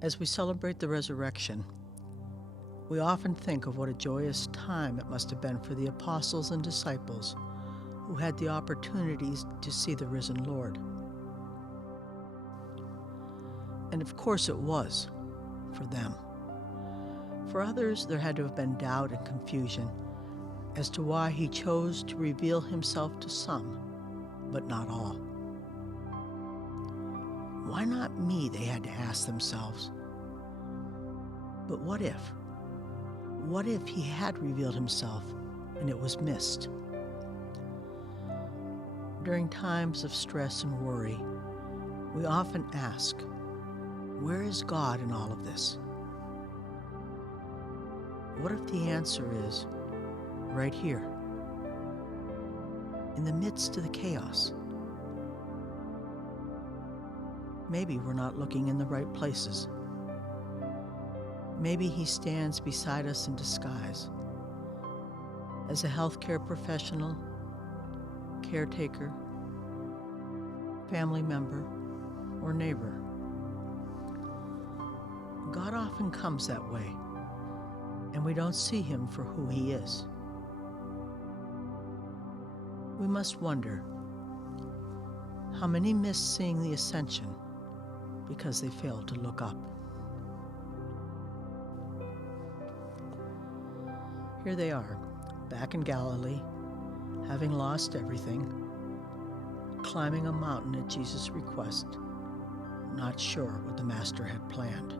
As we celebrate the resurrection, we often think of what a joyous time it must have been for the apostles and disciples who had the opportunities to see the risen Lord. And of course it was for them. For others, there had to have been doubt and confusion as to why he chose to reveal himself to some, but not all. Why not me, they had to ask themselves. But what if? What if he had revealed himself and it was missed? During times of stress and worry, we often ask, where is God in all of this? What if the answer is right here, in the midst of the chaos? Maybe we're not looking in the right places. Maybe he stands beside us in disguise as a healthcare professional, caretaker, family member, or neighbor. God often comes that way, and we don't see him for who he is. We must wonder, how many miss seeing the ascension because they failed to look up? Here they are, back in Galilee, having lost everything, climbing a mountain at Jesus' request, not sure what the Master had planned.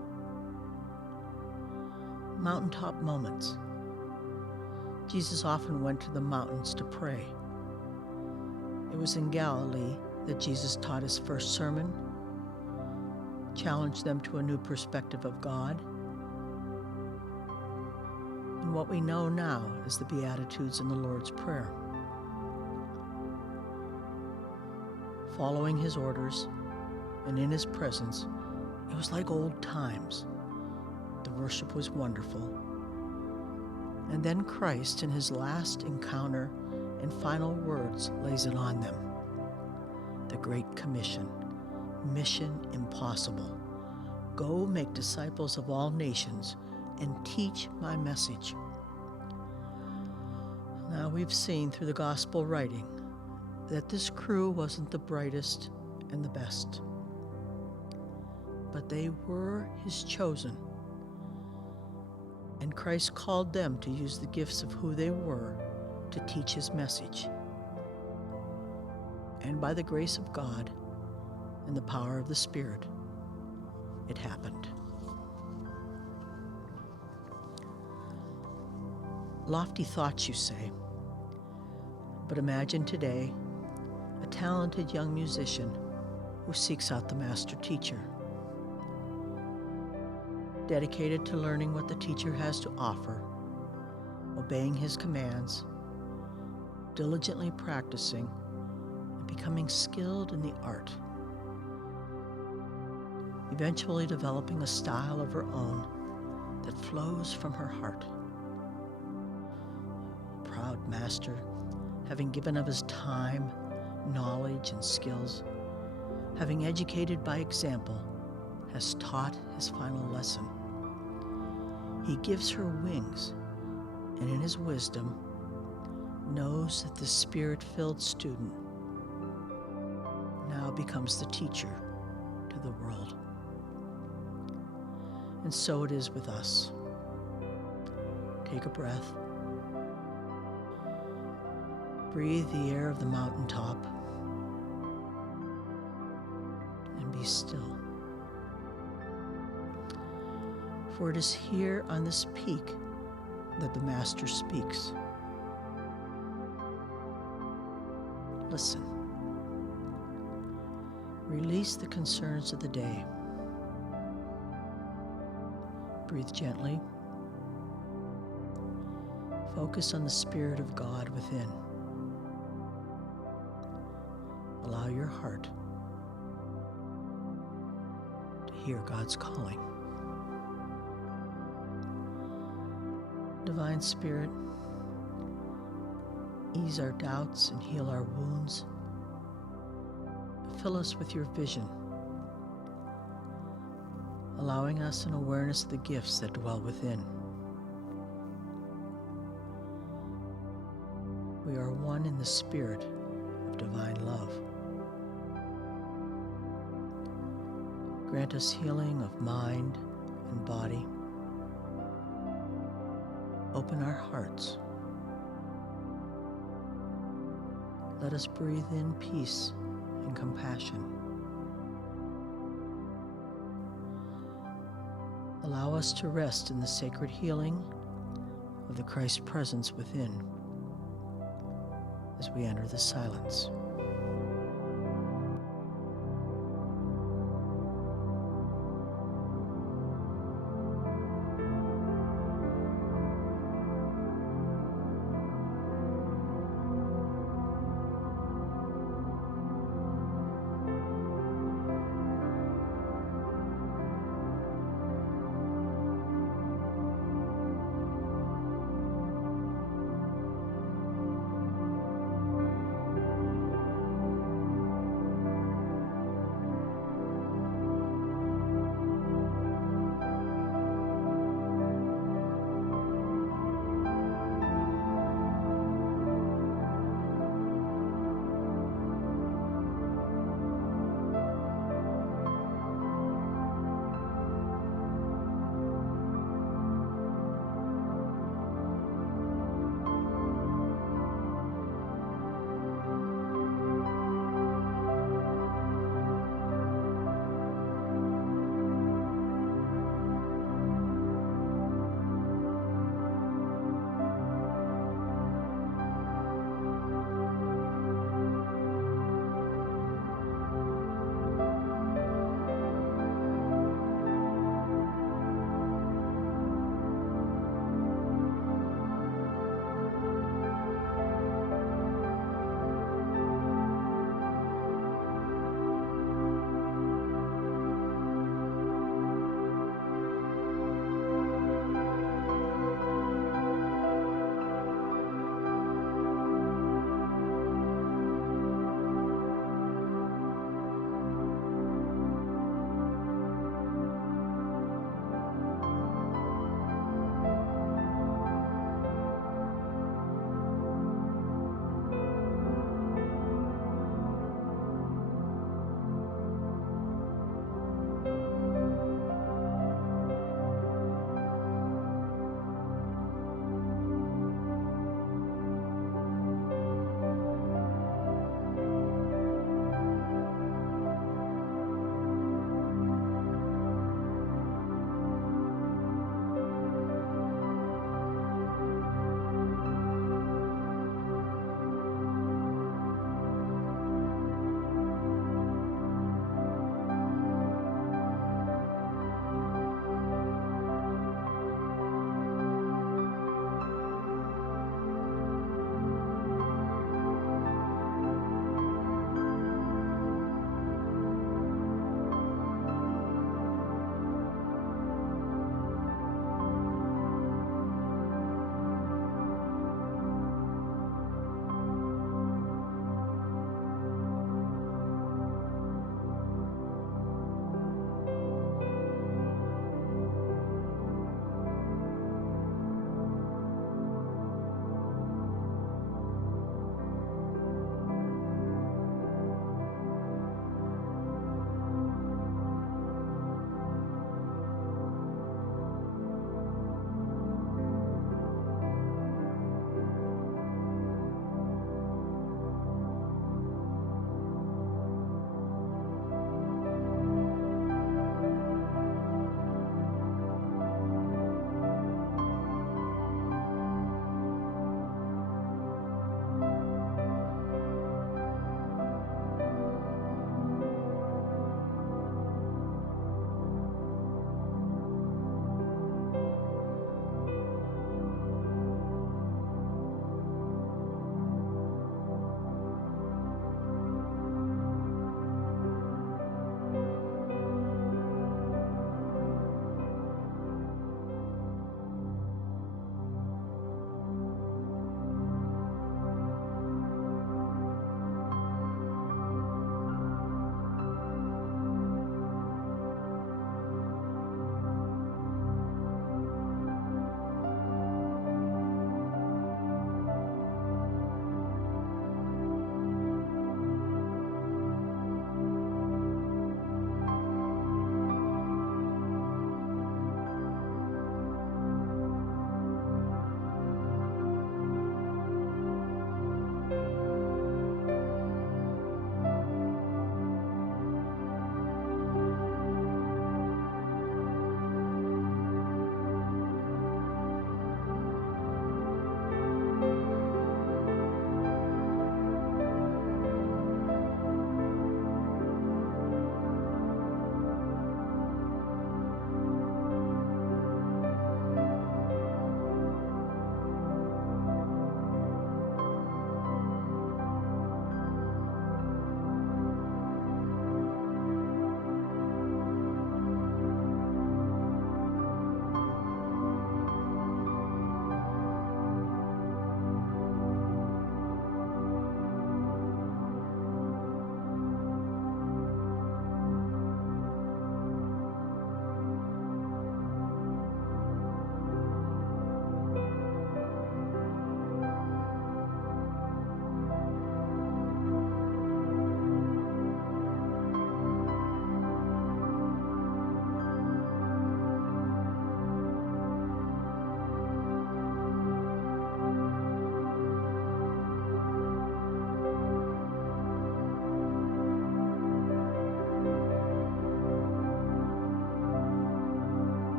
Mountaintop moments. Jesus often went to the mountains to pray. It was in Galilee that Jesus taught his first sermon, challenged them to a new perspective of God, and what we know now as the Beatitudes and the Lord's Prayer. Following his orders and in his presence, it was like old times. The worship was wonderful. And then Christ, in his last encounter and final words, lays it on them. The Great Commission, mission impossible. Go make disciples of all nations and teach my message. Now we've seen through the gospel writing that this crew wasn't the brightest and the best, but they were his chosen. And Christ called them to use the gifts of who they were to teach his message. And by the grace of God and the power of the Spirit, it happened. Lofty thoughts, you say, but imagine today a talented young musician who seeks out the master teacher, dedicated to learning what the teacher has to offer, obeying his commands, diligently practicing, and becoming skilled in the art, eventually developing a style of her own that flows from her heart. Proud master, having given of his time, knowledge, and skills, having educated by example, has taught his final lesson. He gives her wings, and in his wisdom, knows that the Spirit-filled student now becomes the teacher to the world. And so it is with us. Take a breath. Breathe the air of the mountaintop and be still. For it is here on this peak that the Master speaks. Listen. Release the concerns of the day. Breathe gently. Focus on the Spirit of God within. Allow your heart to hear God's calling. Divine Spirit, ease our doubts and heal our wounds. Fill us with your vision allowing us an awareness of the gifts that dwell within. We are one in the spirit of divine love. Grant us healing of mind and body. Open our hearts. Let us breathe in peace and compassion. Allow us to rest in the sacred healing of the Christ presence within as we enter the silence.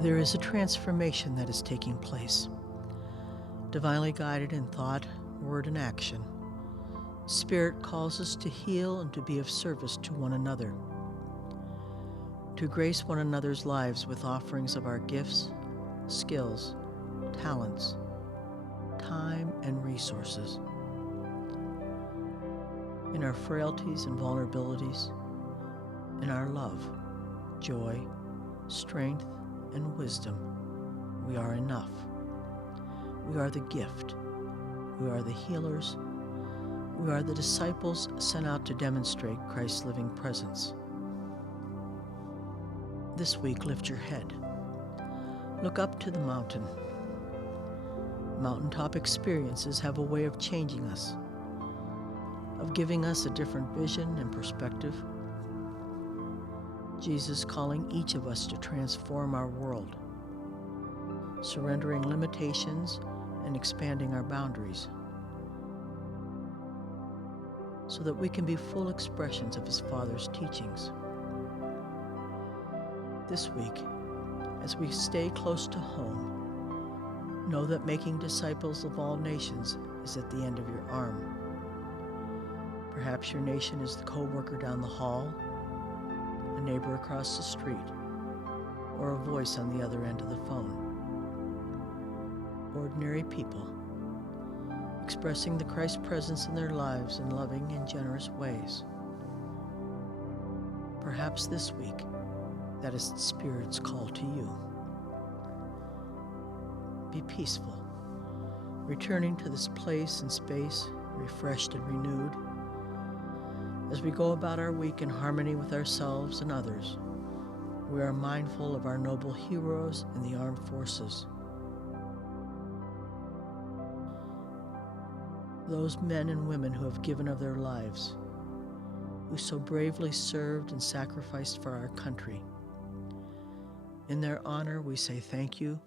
There is a transformation that is taking place, divinely guided in thought, word, and action. Spirit calls us to heal and to be of service to one another, to grace one another's lives with offerings of our gifts, skills, talents, time, and resources. In our frailties and vulnerabilities, in our love, joy, strength, and wisdom, we are enough. We are the gift. We are the healers. We are the disciples sent out to demonstrate Christ's living presence. This week, lift your head. Look up to the mountain. Mountaintop experiences have a way of changing us, of giving us a different vision and perspective. Jesus calling each of us to transform our world, surrendering limitations and expanding our boundaries, so that we can be full expressions of His Father's teachings. This week, as we stay close to home, know that making disciples of all nations is at the end of your arm. Perhaps your nation is the co-worker down the hall, a neighbor across the street, or a voice on the other end of the phone. Ordinary people, expressing the Christ presence in their lives in loving and generous ways. Perhaps this week, that is the Spirit's call to you. Be peaceful, returning to this place and space, refreshed and renewed. As we go about our week in harmony with ourselves and others, we are mindful of our noble heroes in the armed forces. Those men and women who have given of their lives, who so bravely served and sacrificed for our country. In their honor, we say thank you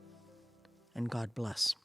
and God bless.